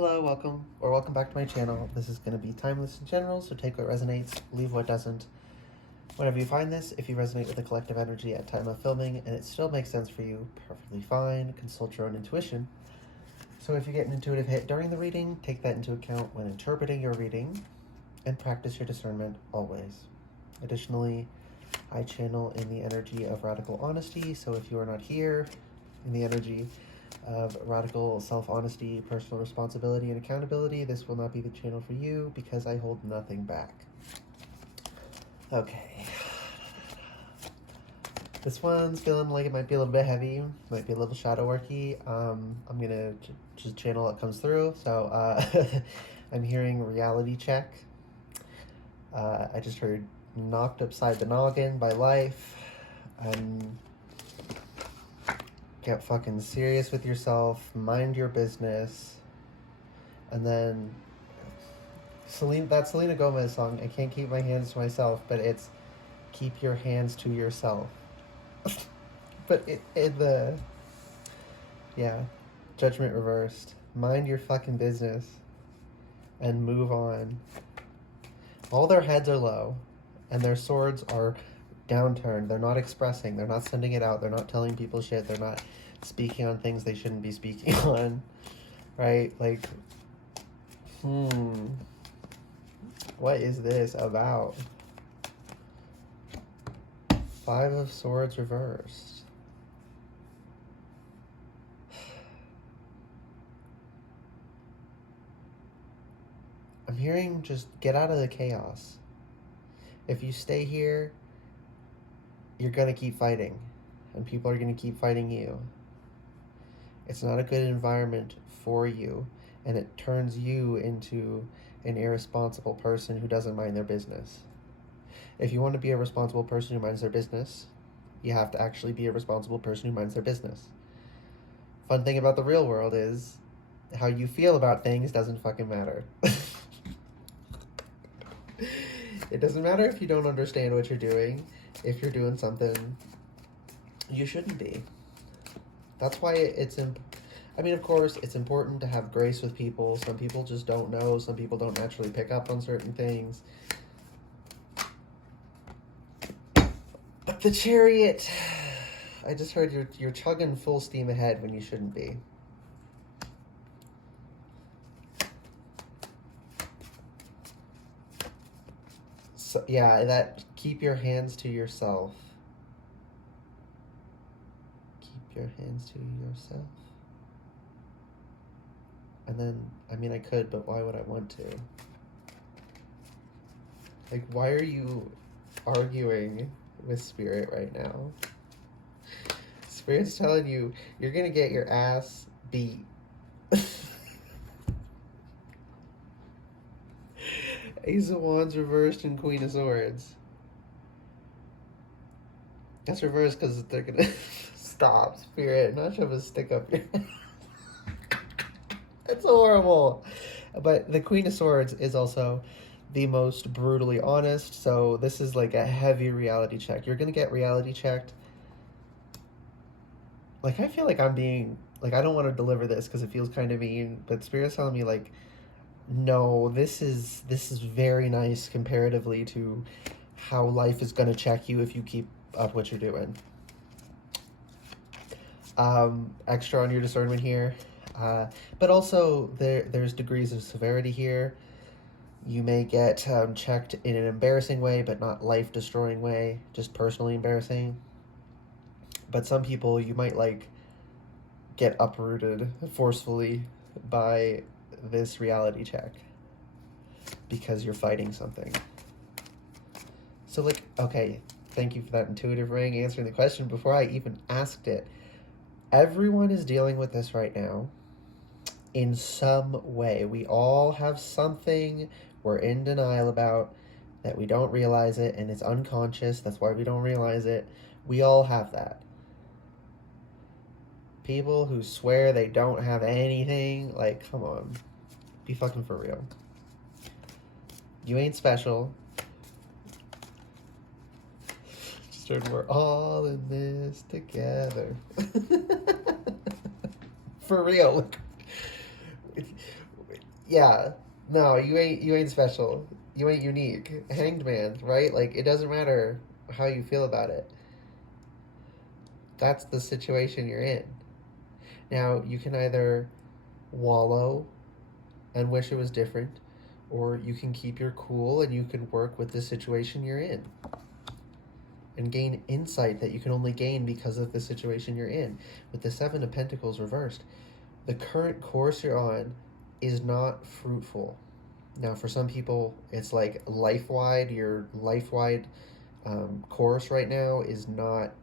Hello, welcome back to my channel. This is going to be timeless in general, so take what resonates, leave what doesn't. Whenever you find this, if you resonate with the collective energy at time of filming and it still makes sense for you, perfectly fine, consult your own intuition. So if you get an intuitive hit during the reading, take that into account when interpreting your reading, and practice your discernment always. Additionally, I channel in the energy of radical honesty, so if you are not here in the energy of radical self-honesty, personal responsibility, and accountability, this will not be the channel for you because I hold nothing back. Okay. This one's feeling like it might be a little bit heavy, might be a little shadow worky. I'm gonna just channel what comes through. So I'm hearing reality check. I just heard knocked upside the noggin by life. Get fucking serious with yourself, mind your business. And then that Selena Gomez song, I can't keep my hands to myself, but it's keep your hands to yourself. But judgment reversed. Mind your fucking business and move on. All their heads are low and their swords are downturned. They're not expressing. They're not sending it out. They're not telling people shit. They're not speaking on things they shouldn't be speaking on. Right? Like, what is this about? Five of Swords reversed. I'm hearing just get out of the chaos. If you stay here, you're gonna keep fighting, and people are gonna keep fighting you. It's not a good environment for you, and it turns you into an irresponsible person who doesn't mind their business. If you want to be a responsible person who minds their business, you have to actually be a responsible person who minds their business. Fun thing about the real world is how you feel about things doesn't fucking matter. It doesn't matter if you don't understand what you're doing, if you're doing something you shouldn't be. That's why of course, it's important to have grace with people. Some people just don't know. Some people don't naturally pick up on certain things. But the Chariot, I just heard you're chugging full steam ahead when you shouldn't be. So, yeah, that keep your hands to yourself. Keep your hands to yourself. And then, I could, but why would I want to? Like, why are you arguing with Spirit right now? Spirit's telling you, you're gonna get your ass beat. Ace of Wands reversed and Queen of Swords. That's reversed because they're gonna stop, Spirit. Not shove a stick up your That's horrible. But the Queen of Swords is also the most brutally honest, so this is like a heavy reality check. You're gonna get reality checked. Like, I feel like I'm being, like, I don't want to deliver this because it feels kind of mean, but Spirit's telling me, like, no, this is very nice comparatively to how life is going to check you if you keep up what you're doing. Extra on your discernment here. But also, there's degrees of severity here. You may get checked in an embarrassing way, but not life-destroying way, just personally embarrassing. But some people, you might, like, get uprooted forcefully by this reality check because you're fighting something. So, like, okay, thank you for that intuitive ring answering the question before I even asked it. Everyone is dealing with this right now in some way. We all have something we're in denial about that we don't realize it, and it's unconscious. That's why we don't realize it. We all have that. People who swear they don't have anything, like, come on. Be fucking for real. You ain't special. Just heard we're all in this together. For real. Yeah. No, you ain't special. You ain't unique. Hanged man, right? Like it doesn't matter how you feel about it. That's the situation you're in. Now, you can either wallow and wish it was different, or you can keep your cool and you can work with the situation you're in and gain insight that you can only gain because of the situation you're in. With the Seven of Pentacles reversed, the current course you're on is not fruitful. Now, for some people, it's like life wide. Your life wide course right now is not.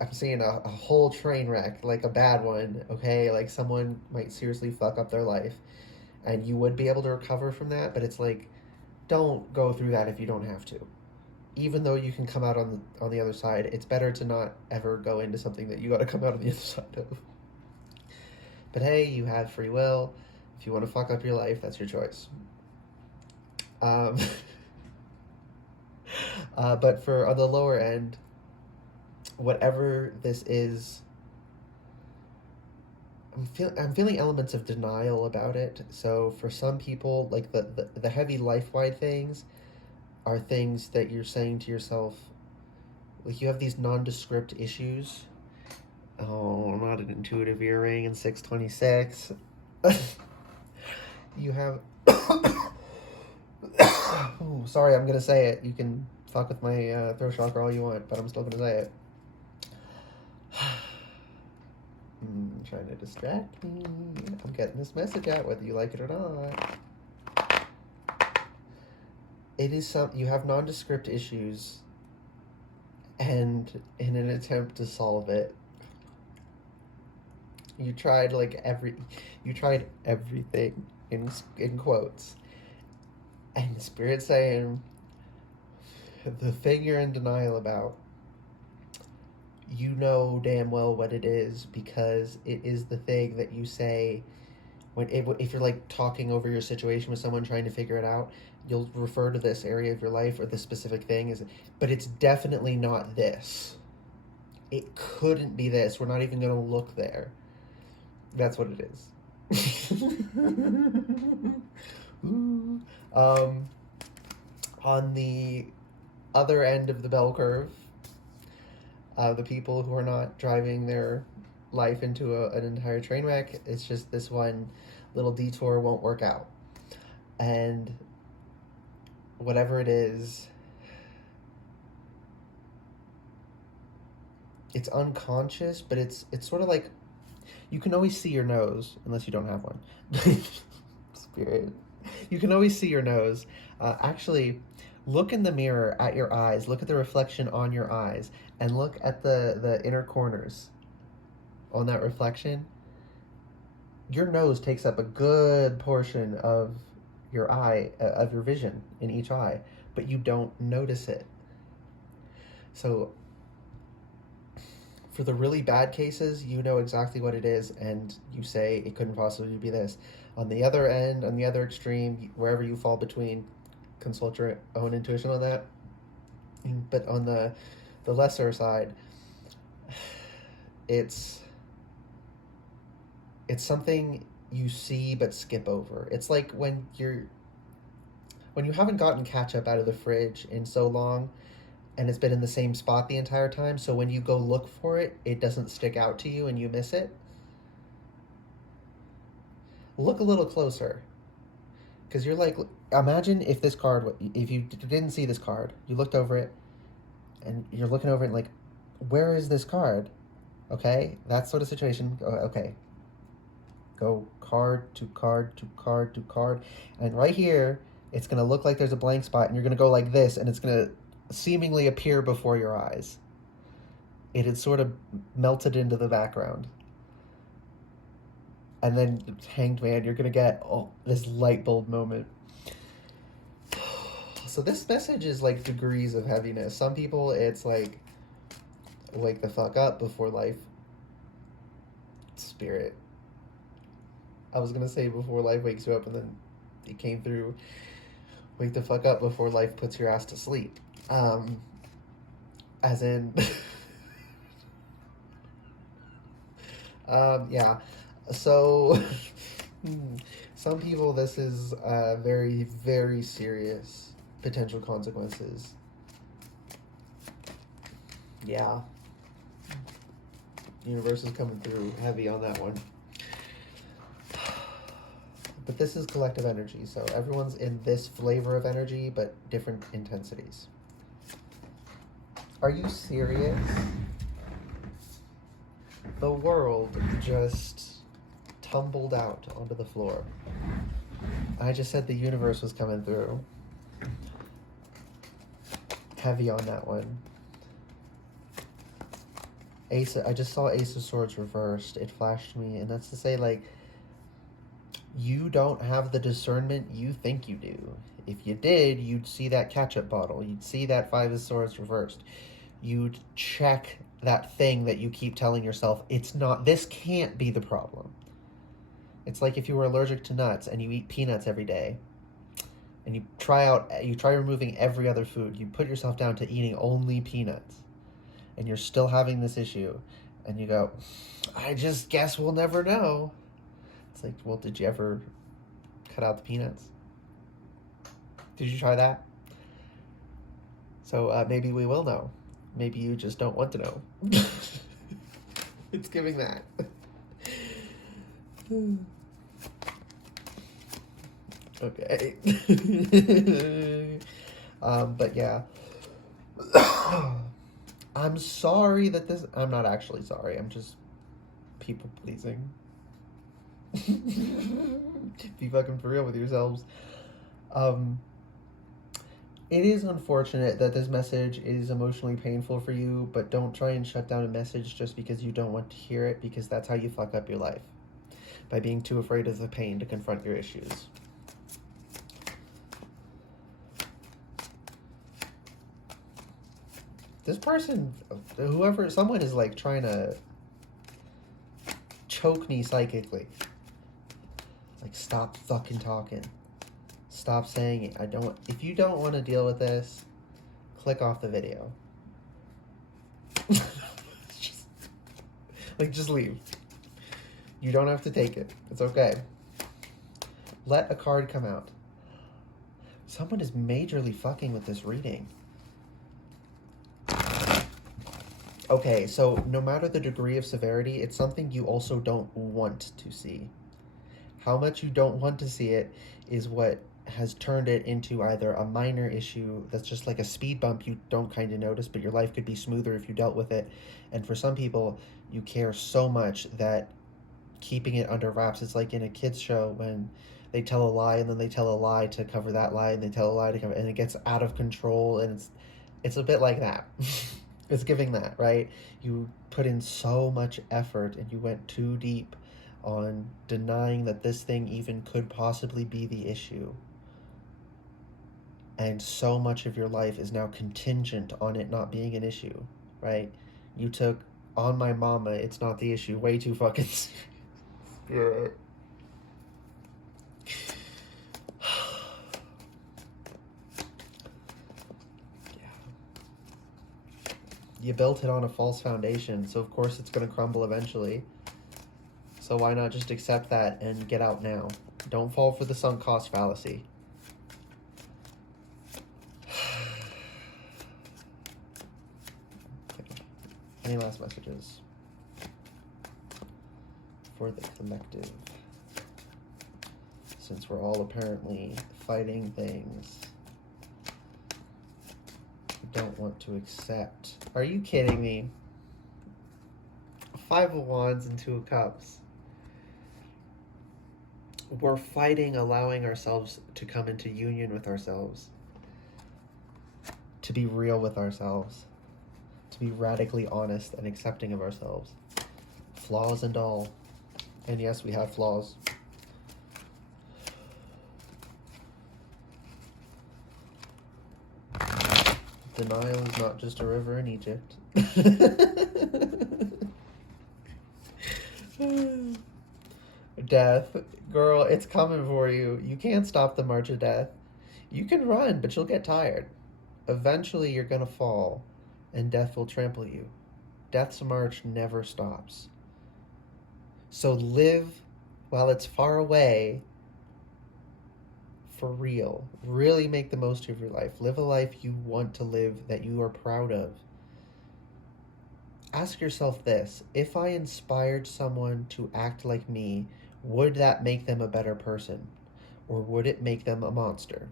I'm seeing a whole train wreck, like a bad one, okay? Like someone might seriously fuck up their life, and you would be able to recover from that, but it's like, don't go through that if you don't have to. Even though you can come out on the other side, it's better to not ever go into something that you got to come out on the other side of. But hey, you have free will. If you want to fuck up your life, that's your choice. Um, but for on the lower end, whatever this is, I'm feeling elements of denial about it. So for some people, like the heavy life wide things are things that you're saying to yourself, like you have these nondescript issues. Oh, not an intuitive earring in 626. You have. Ooh, sorry, I'm gonna say it. You can fuck with my throat chakra all you want, but I'm still gonna say it. Trying to distract me. I'm getting this message out, whether you like it or not. It is you have nondescript issues, and in an attempt to solve it, you tried everything in quotes, and the spirit saying the thing you're in denial about, you know damn well what it is, because it is the thing that you say if you're like talking over your situation with someone trying to figure it out. You'll refer to this area of your life or this specific thing but it's definitely not this. It couldn't be this. We're not even going to look there. That's what it is. On the other end of the bell curve, the people who are not driving their life into an entire train wreck, it's just this one little detour won't work out. And whatever it is, it's unconscious, but it's sort of like you can always see your nose unless you don't have one. Spirit. You can always see your nose. Actually, look in the mirror at your eyes. Look at the reflection on your eyes, and look at the inner corners on that reflection. Your nose takes up a good portion of your eye, of your vision in each eye, but you don't notice it. So for the really bad cases, you know exactly what it is, and you say it couldn't possibly be this. On the other end, on the other extreme, wherever you fall between, consult your own intuition on that. But on the lesser side, it's something you see but skip over. It's like when you haven't gotten ketchup out of the fridge in so long, and it's been in the same spot the entire time, so when you go look for it, it doesn't stick out to you and you miss it. Look a little closer, because you're like, imagine if this card, if you didn't see this card, you looked over it, and you're looking over it like, where is this card? Okay, that sort of situation. Okay, go card to card to card to card, and right here, it's going to look like there's a blank spot, and you're going to go like this, and it's going to seemingly appear before your eyes. It had sort of melted into the background. And then, Hanged Man, you're going to get this light bulb moment. So this message is like degrees of heaviness. Some people, it's like, wake the fuck up before life. Spirit. I was going to say before life wakes you up, and then it came through. Wake the fuck up before life puts your ass to sleep. As in... yeah. So Some people, this is very, very serious potential consequences. Yeah. Universe is coming through heavy on that one. But this is collective energy, so everyone's in this flavor of energy, but different intensities. Are you serious? The world just tumbled out onto the floor. I just said the universe was coming through. Heavy on that one. I just saw Ace of Swords reversed. It flashed me, and that's to say, like, you don't have the discernment you think you do. If you did, you'd see that ketchup bottle. You'd see that Five of Swords reversed. You'd check that thing that you keep telling yourself, it's not, this can't be the problem. It's like if you were allergic to nuts and you eat peanuts every day, and you try removing every other food. You put yourself down to eating only peanuts, and you're still having this issue, and you go, I just guess we'll never know. It's like, well, did you ever cut out the peanuts? Did you try that? So maybe we will know. Maybe you just don't want to know. It's giving that. Okay. But yeah. I'm sorry that this... I'm not actually sorry. I'm just people pleasing. Be fucking for real with yourselves. It is unfortunate that this message is emotionally painful for you, but don't try and shut down a message just because you don't want to hear it, because that's how you fuck up your life. By being too afraid of the pain to confront your issues. This person, someone is like trying to choke me psychically. Like, stop fucking talking. Stop saying it. If you don't want to deal with this, click off the video. just leave. You don't have to take it. It's okay. Let a card come out. Someone is majorly fucking with this reading. Okay, so no matter the degree of severity, it's something you also don't want to see. How much you don't want to see it is what has turned it into either a minor issue that's just like a speed bump you don't kind of notice, but your life could be smoother if you dealt with it. And for some people, you care so much that keeping it under wraps, it's like in a kid's show when they tell a lie and then they tell a lie to cover that lie and they tell a lie to cover, and it gets out of control, and it's a bit like that. It's giving that, right? You put in so much effort and you went too deep on denying that this thing even could possibly be the issue. And so much of your life is now contingent on it not being an issue, right? You took on my mama, it's not the issue, way too fucking serious. You built it on a false foundation, so of course it's going to crumble eventually. So why not just accept that and get out now? Don't fall for the sunk cost fallacy. Okay. Any last messages for the collective? Since we're all apparently fighting things I don't want to accept. Are you kidding me? 5 of Wands and 2 of Cups. We're fighting allowing ourselves to come into union with ourselves. To be real with ourselves. To be radically honest and accepting of ourselves. Flaws and all. And yes, we have flaws. Denial is not just a river in Egypt. Death. Girl, it's coming for you. You can't stop the march of death. You can run, but you'll get tired. Eventually, you're going to fall, and death will trample you. Death's march never stops. So live while it's far away, for real. Really make the most of your life. Live a life you want to live, that you are proud of. Ask yourself this: if I inspired someone to act like me, would that make them a better person? Or would it make them a monster?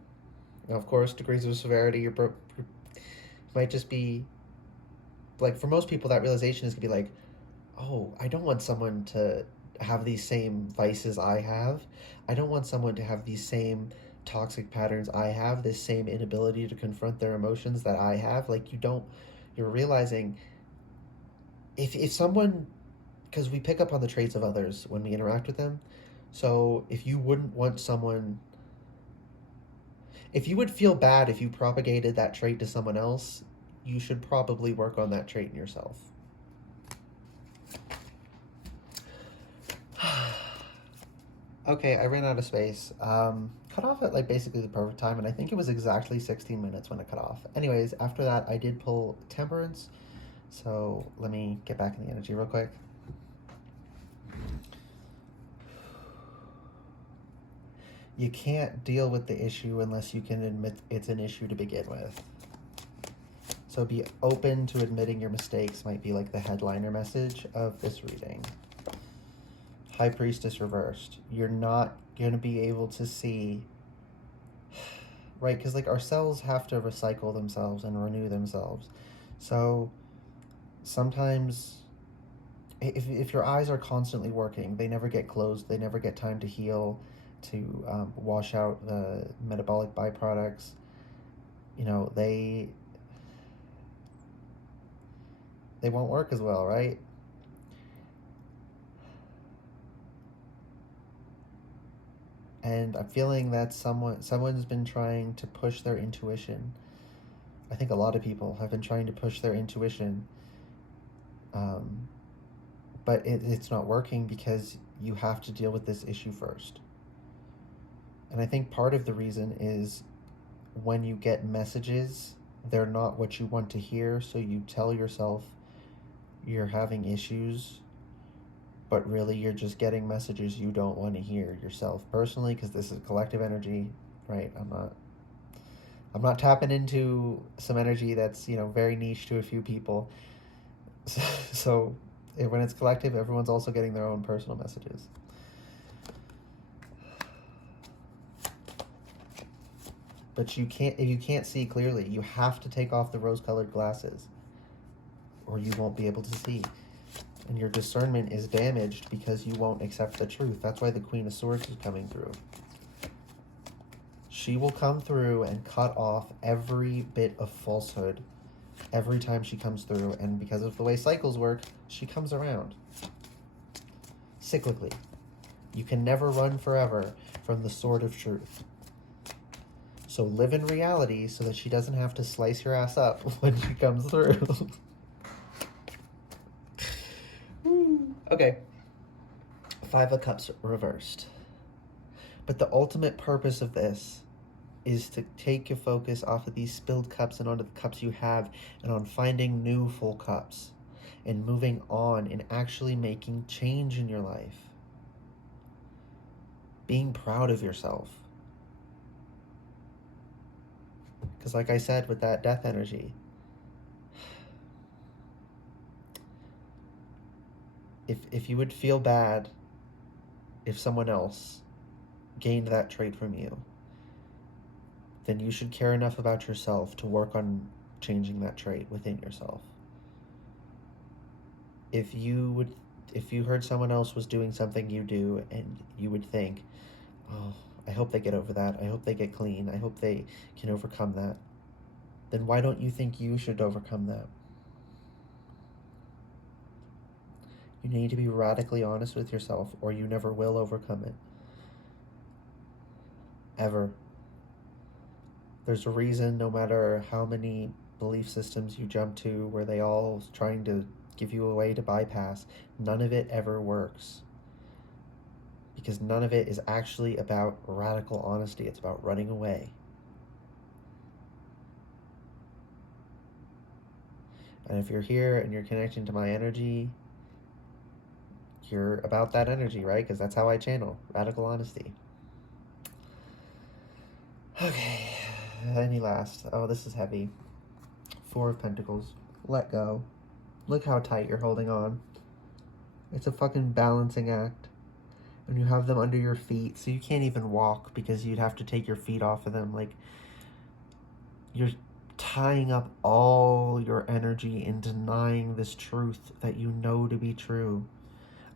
Now, of course, degrees of severity might just be like, for most people, that realization is gonna be like, oh, I don't want someone to have these same vices I have. I don't want someone to have these same toxic patterns I have, this same inability to confront their emotions that I have. Like, you're realizing if someone, because we pick up on the traits of others when we interact with them. So if you wouldn't want someone, if you would feel bad if you propagated that trait to someone else, you should probably work on that trait in yourself. Okay, I ran out of space. Cut off at like basically the perfect time, and I think it was exactly 16 minutes when it cut off. Anyways, after that, I did pull Temperance, so let me get back in the energy real quick. You can't deal with the issue unless you can admit it's an issue to begin with. So be open to admitting your mistakes might be like the headliner message of this reading. High Priestess reversed. You're not going to be able to see, right? Because like our cells have to recycle themselves and renew themselves. So sometimes if your eyes are constantly working, they never get closed, they never get time to heal, to wash out the metabolic byproducts. You know, they won't work as well, right? And I'm feeling that someone's been trying to push their intuition. I think a lot of people have been trying to push their intuition, um, but it's not working because you have to deal with this issue first. And I think part of the reason is when you get messages, they're not what you want to hear, so you tell yourself you're having issues, but really you're just getting messages you don't want to hear yourself personally, because this is collective energy, right? I'm not tapping into some energy that's, very niche to a few people. So when it's collective, everyone's also getting their own personal messages. But if you can't see clearly, you have to take off the rose-colored glasses, or you won't be able to see. And your discernment is damaged because you won't accept the truth. That's why the Queen of Swords is coming through. She will come through and cut off every bit of falsehood every time she comes through. And because of the way cycles work, she comes around cyclically. You can never run forever from the sword of truth. So live in reality so that she doesn't have to slice your ass up when she comes through. Okay. Five of Cups reversed. But the ultimate purpose of this is to take your focus off of these spilled cups and onto the cups you have, and on finding new full cups and moving on and actually making change in your life. Being proud of yourself. Because like I said, with that death energy, if you would feel bad if someone else gained that trait from you, then you should care enough about yourself to work on changing that trait within yourself. If you heard someone else was doing something you do and you would think, oh, I hope they get over that, I hope they get clean, I hope they can overcome that, then why don't you think you should overcome that? You need to be radically honest with yourself, or you never will overcome it. Ever. There's a reason, no matter how many belief systems you jump to where they all trying to give you a way to bypass, none of it ever works. Because none of it is actually about radical honesty. It's about running away. And if you're here and you're connecting to my energy, you're about that energy, right? Because that's how I channel. Radical honesty. Okay. Any last? Oh, this is heavy. Four of Pentacles. Let go. Look how tight you're holding on. It's a fucking balancing act. And you have them under your feet, so you can't even walk because you'd have to take your feet off of them. Like, you're tying up all your energy in denying this truth that you know to be true.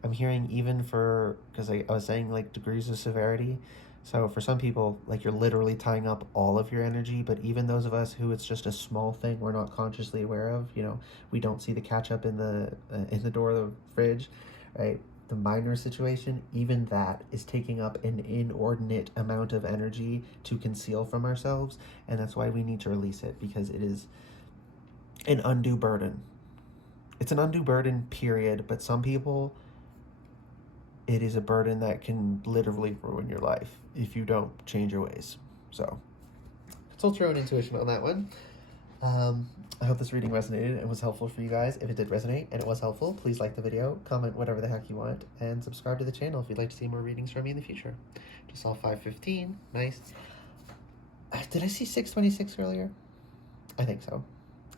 I'm hearing even for, because I was saying like degrees of severity. So for some people, like you're literally tying up all of your energy, but even those of us who it's just a small thing we're not consciously aware of, you know, we don't see the ketchup in the door of the fridge, right? The minor situation, even that is taking up an inordinate amount of energy to conceal from ourselves, and that's why we need to release it, because it is an undue burden. It's an undue burden, period, but some people, it is a burden that can literally ruin your life if you don't change your ways. So, consult your own intuition on that one. I hope this reading resonated and was helpful for you guys. If it did resonate and it was helpful, please like the video, comment whatever the heck you want, and subscribe to the channel if you'd like to see more readings from me in the future. Just saw 515. Nice. Did I see 626 earlier? I think so.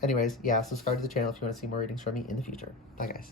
Anyways, yeah, subscribe to the channel if you want to see more readings from me in the future. Bye, guys.